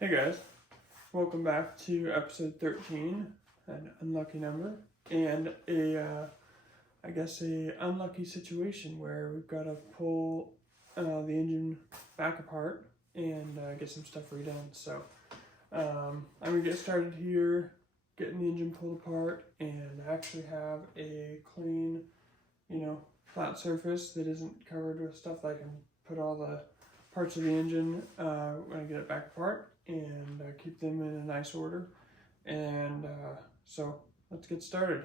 Hey guys, welcome back to episode 13, an unlucky number, and a unlucky situation where we've got to pull the engine back apart and get some stuff redone. So I'm going to get started here, getting the engine pulled apart, and actually have a clean, flat surface that isn't covered with stuff that I can put all the parts of the engine when I get it back apart and keep them in a nice order. And so let's get started.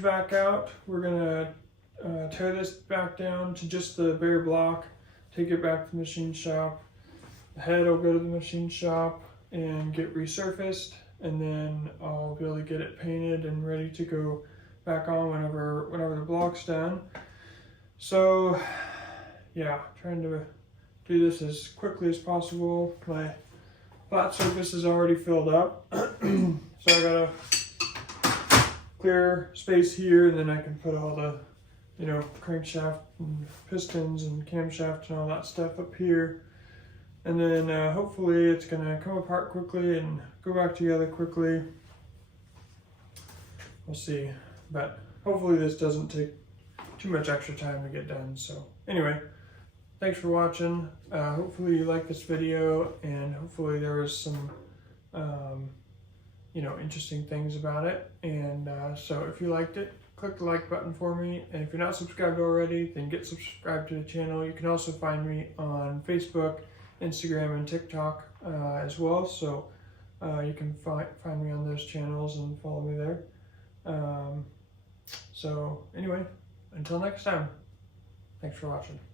comes back out, we're gonna tear this back down to just the bare block, take it back to the machine shop. The head will go to the machine shop and get resurfaced, and then I'll be able to get it painted and ready to go back on whenever the block's done. So yeah, trying to do this as quickly as possible. My flat surface is already filled up, so I gotta clear space here, and then I can put all the, you know, crankshaft and pistons and camshaft and all that stuff up here. And then hopefully it's gonna come apart quickly and go back together quickly. We'll see, but hopefully this doesn't take too much extra time to get done. So anyway, thanks for watching. Hopefully you liked this video, and hopefully there was some you know, interesting things about it. And so if you liked it, click the like button for me, and if you're not subscribed already, then get subscribed to the channel. You can also find me on Facebook, Instagram, and TikTok as well, so you can find me on those channels and follow me there. So anyway, until next time, thanks for watching.